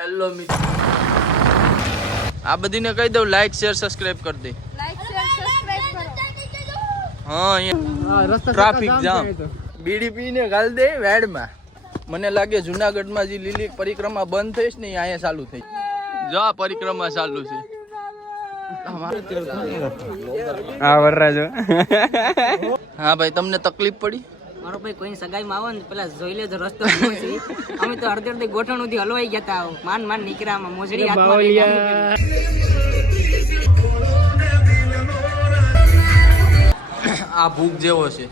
Hello મિત્રો. આ બધીને કહી દઉં લાઈક શેર સબસ્ક્રાઇબ કરી દે. લાઈક શેર સબસ્ક્રાઇબ કરો. હા અહીંયા ટ્રાફિક જામ બીડી પીને ગાલ દે વેડમાં. મને લાગે જુનાગઢમાં જે લીલી પરિક્રમા બંધ થઈ છે ને અહીંયા ચાલુ થઈ જો આ પરિક્રમા ચાલુ છે. હા વરરાજો. હા ભાઈ તમને તકલીફ પડી? મારો ભાઈ કોઈ સગાઈમાં આવો ને પેલા જોઈ લેજો રસ્તો અમે તો અડધે અડધે ગોઠણ સુધી હલવાઈ ગયા તા. માન માન નીકળ્યા મોજડી હાથમાં આ ભૂખ જેવો છે.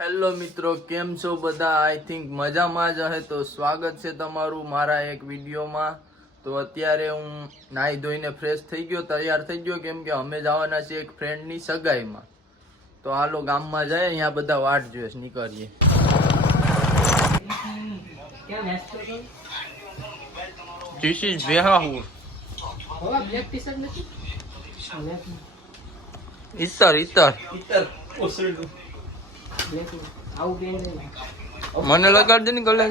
હેલો મિત્રો કેમ છો બધા? આઈ થિંક મજામાં જ હશે તો સ્વાગત છે તમારું મારા એક વિડીયોમાં. તો અત્યારે હું નાહી ધોઈને ફ્રેશ થઈ ગયો તૈયાર થઈ ગયો. કેમ કે અમે જવાના છીએ એક ફ્રેન્ડની સગાઈમાં. તો હાલો ગામમાં જાય અહીંયા બધા વાટ જોઈએ છે, નીકળીએ? ધીસ ઇઝ વેહાહુર પહેરીને જાય. મને લગાડજે ને ગલે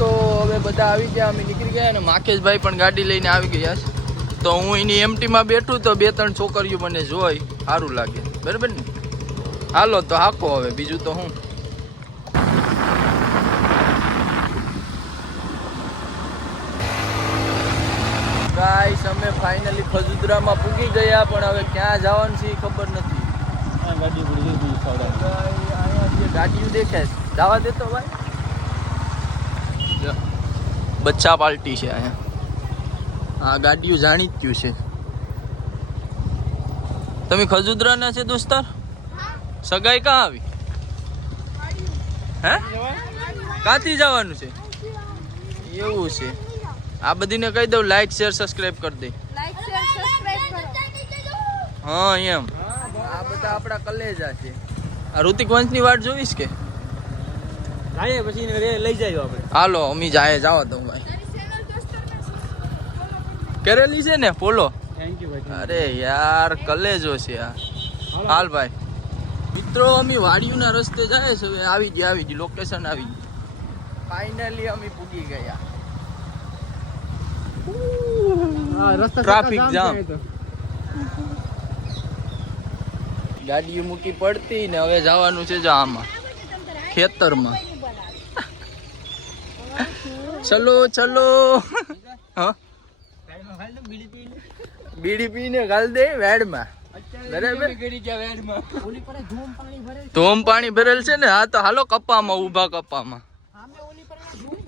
તો હવે બધા આવી ગયા અમે નીકળી ગયા અને માકેશભાઈ પણ ગાડી લઈને આવી ગયા છે. તો હું એની એમટીમાં બેઠું તો બે ત્રણ છોકરીઓ મને જોઈ સારું લાગે. બરાબર ને? હાલો તો હાકો હવે બીજું તો હું? ગાઈસ અમે ફાઇનલી ખજુદરામાં પૂગી ગયા પણ હવે ક્યાં જવાનું છે એ ખબર નથી. ગાડીઓ દેખાય. જવા દેતો ભાઈ. બચ્ચા પાર્ટી છે અહીંયા. આ ગાડીઓ જાણી જ ગયું છે. તમે ખજુદરાના છે દોસ્તાર? સગાઈ ક્યાં આવી? હે? ક્યાંથી જવાનું છે? એવું છે. આ બધીને કહી દઉં લાઈક શેર સબસ્ક્રાઇબ કરી દે. લાઈક શેર સબસ્ક્રાઇબ હા એમ. આ બધા આપણા કલેજા છે. આ ઋતિક વંશની વાટ જોઈશ કે? પછી રે લઈ જાય આપણે. હાલો અમી જાય જાઓ તો ભાઈ. કરેલી છે ને? પોલો થેન્ક યુ ભાઈ અરે યાર કલેજો છે આ. હાલ. ભાઈ. મિત્રો અમે વાડીઓના રસ્તે જાય છે હવે આવી ગયા આવી ગઈ લોકેશન આવી ગઈ ફાઇનલી અમે પૂગી ગયા. ટ્રાફિક જામ ગાડીઓ મૂકી પડતી ને હવે જવાનું છે જો આમાં. ખેતરમાં. ચલો ચલો. હા? બીડી પીને ગાલ દે વેડમાં. બરાબર? ઓલી પર ધૂમ પાણી ભરેલ છે. ને? હા તો હાલો ધૂમ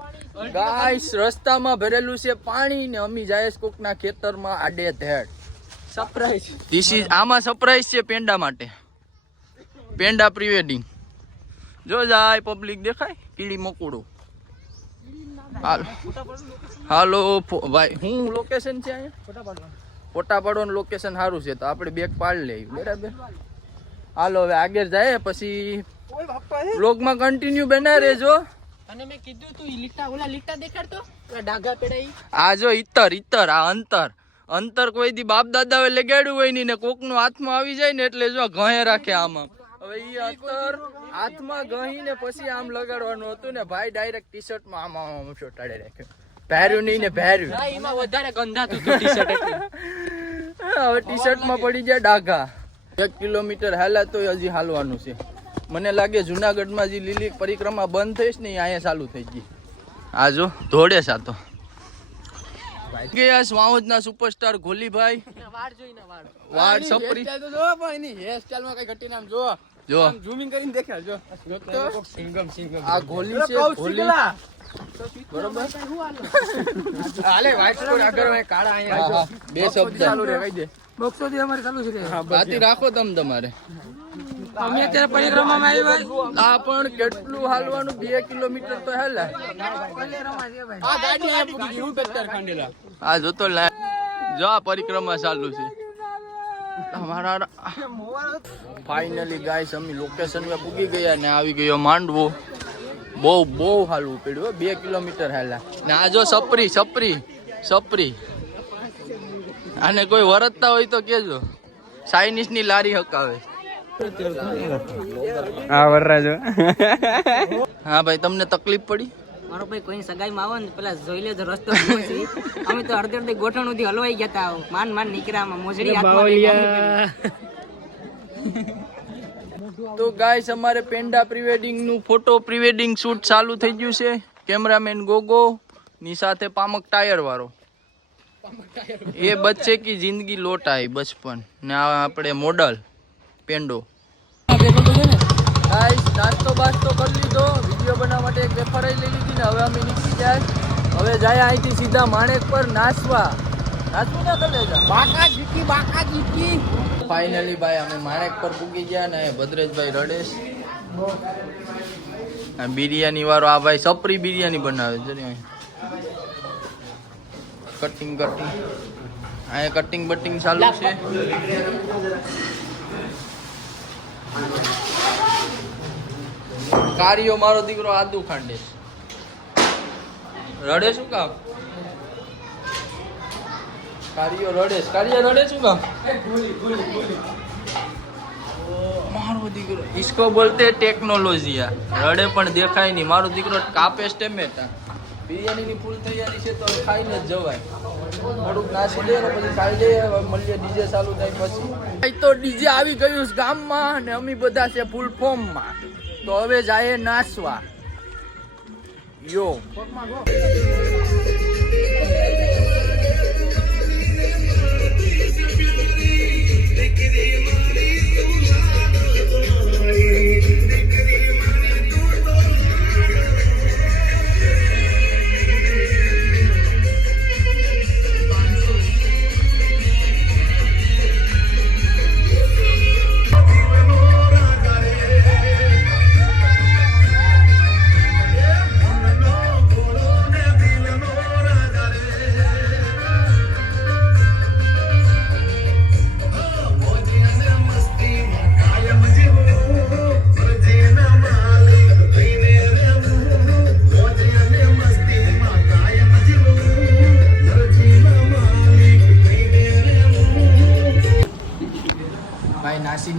પાણી ગાઈસ રસ્તામાં ભરેલું છે પાણી ને અમી જાય છે કોકના ખેતરમાં આડે ધેડ. સરપ્રાઈઝ ધીસ ઇઝ આમાં સરપ્રાઈઝ છે પેંડા માટે. પેંડા પ્રીવેડિંગ જો જાય પબ્લિક દેખાય કીડી મકોડો. હાલો. હાલો ભાઈ. હું લોકેશન છે અહીંયા? ફોટા પાડવા ફોટા લોકેશન સારું છે તો આપણે બેગ પાડી લઈએ. બરાબર? હાલો હવે આગળ જાય પછી ઓય બાપા બ્લોગમાં કન્ટિન્યુ બના રહેજો. તને મેં કીધું તું લીટા ઓલા લીટા દેખાડતો? ઓલા ડાઘા પેડા આ જો ઈતર ઈતર આ અંતર. અંતર કોઈ દી બાપ દાદાએ લગાડ્યું હોય નહીં ને કોકનું હાથમાં આવી જાય ને એટલે જો ઘએ રાખે આમાં. હવે ઈ અંતર હાથમાં ગહીને પછી આમ લગાડવાનું હતું ને ભાઈ ડાયરેક્ટ ટી શર્ટમાં આમ આમ આમ ચોટાડી રાખ્યું. પહેર્યું નહીં ને પહેર્યું. એમાં વધારે ગંધાતું હતું ટી-શર્ટ હવે ટી શર્ટમાં પડી જાય ડાઘા. એક કિલોમીટર હાલા તો હજી હાલવાનું છે. મને લાગે જુનાગઢમાં જે લીલી પરિક્રમા બંધ થઈશ ને અહીંયા ચાલુ થઈ ગઈ. આ જો ધોડે સાતો ગયા વાવજના સુપરસ્ટાર ગોલીભાઈ. વાડ જોઈને વાડ વાડ સપરી. જો પણ એની હેર સ્ટાઈલમાં કઈ ઘટી નામ જો જો. ઝૂમિંગ કરીને દેખાડ જો સિંગમ સિંગમ. આ ગોલી છે ગોલી. બરોબર? હાલે વ્હાઈટ સ્કોર આગળ કાળા અહીંયા બે શબ્દ. ચાલુ રે દે. બોક્સો થી અમારે ચાલુ છે. બાતી રાખો તમ તમારે. અમે અત્યારે પરિક્રમામાં આવ્યા. આ પણ કેટલું હાલવાનું? બે કિલોમીટર તો હેલા. આ ગાડી જોતો લા જો આ પરિક્રમા ચાલુ છે. અમારા ફાઇનલી ગાઈસ અમે લોકેશનમાં પૂગી ગયા ને આવી ગયો માંડવો. બહુ બહુ હાલવું પડ્યું હો, બે કિલોમીટર હાલા. ને આ જો સપરી સપરી સપરી. આને કોઈ વરતતા હોય તો કેજો ચાઇનીઝની લારી હકાવે. હા વરરાજો. હા ભાઈ તમને તકલીફ પડી? મારો ભાઈ કોઈ સગાઈમાં આવે ને પેલા જોઈ લેજો રસ્તો અમે તો અડધે અડધે ગોઠણ સુધી હલવાઈ ગયા હતા માન માન નીકળ્યા આમાં મોજડી હાથમાં. તો ગાઈસ અમારે પેન્ડા પ્રીવેડિંગનું ફોટો પ્રીવેડિંગ શૂટ ચાલુ થઈ ગયું છે. કેમેરામેન ગોગો ની સાથે પામક ટાયર વાળો. એ બચ્ચે કી જિંદગી લોટ આવી બચપન ને આ આપણે મોડલ પેન્ડો ગાઈસ નાસ્તો બાસ્તો કરી લીધો. વીડિયો બનાવવા માટે એક વેફર લઈ લીધી ને હવે અમે નીકળી જાય હવે જાય અહીંથી સીધા માણેક પર નાસવા. નાસવું ના કરે જા બાકા જીકી બાકા જીકી ફાઇનલી ભાઈ અમે માણેક પર પૂગી ગયા ને ભદ્રેશભાઈ રડેશ આ બિરયાની વાળો આ ભાઈ સપરી બિરયાની બનાવે છે કટિંગ કટિંગ અહીંયા કટિંગ બટિંગ ચાલુ છે. કારિયો મારો દીકરો આદુ ખાંડે રડે શું કામ? કાર્યો રડે કાર્ય રડે શું કામ? મારો દીકરો. ઇસકો બોલતે આ. રડે પણ દેખાય નહીં. મારો દીકરો કાપે સ્ટેમેટા બિરયાની બિરયાનીની ફૂલ તૈયારી છે તો ખાઈને જ જવાય. થોડુંક નાસી દે ને મળીએ ડીજે ચાલુ થાય પછી. તો ડીજે આવી ગયું ગામમાં અને અમે બધા છે ફૂલ ફોર્મમાં તો હવે જાય નાસવા. યો.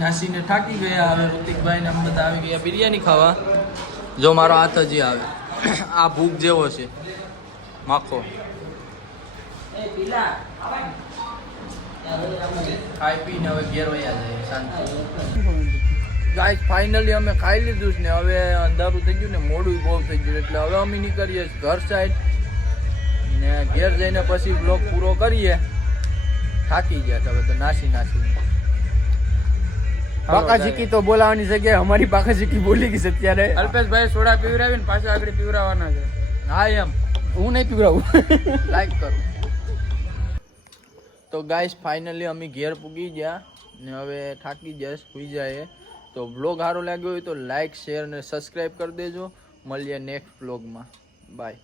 નાસીને થાકી ગયા હવે ઋતિકભાઈ ને અમે બધા આવી ગયા બિરયાની ખાવા. જો મારો હાથ હજી આવે. આ ભૂખ જેવો છે. માખો. ખાઈ પીને હવે ઘેર વયા જાય શાંતિ. ગાઈસ ફાઇનલી અમે ખાઈ લીધું છે ને હવે અંધારું થઈ ગયું ને મોડું બહુ થઈ ગયું એટલે હવે અમે નીકળીએ ઘર સાઈડ ને ઘેર જઈને પછી બ્લોગ પૂરો કરીએ. થાકી ગયા હવે તો નાસી નાસી બાકા જીકી તો બોલાવાની જગ્યાએ અમારી પાકા જીકી બોલી ગઈ છે અત્યારે. અલ્પેશભાઈ સોડા પીવડાવીને પાછું આગળ પીવરાવાના છે. હા એમ. હું નહીં પીવરાવું લાઈક કરું. તો ગાઈસ ફાઇનલી અમે ઘેર પૂગી ગયા ને હવે થાકી ગયા સુઈ જાય તો બ્લોગ સારો લાગ્યો હોય તો લાઈક શેર અને સબસ્ક્રાઈબ કરી દેજો. મળીએ નેક્સ્ટ બ્લોગમાં બાય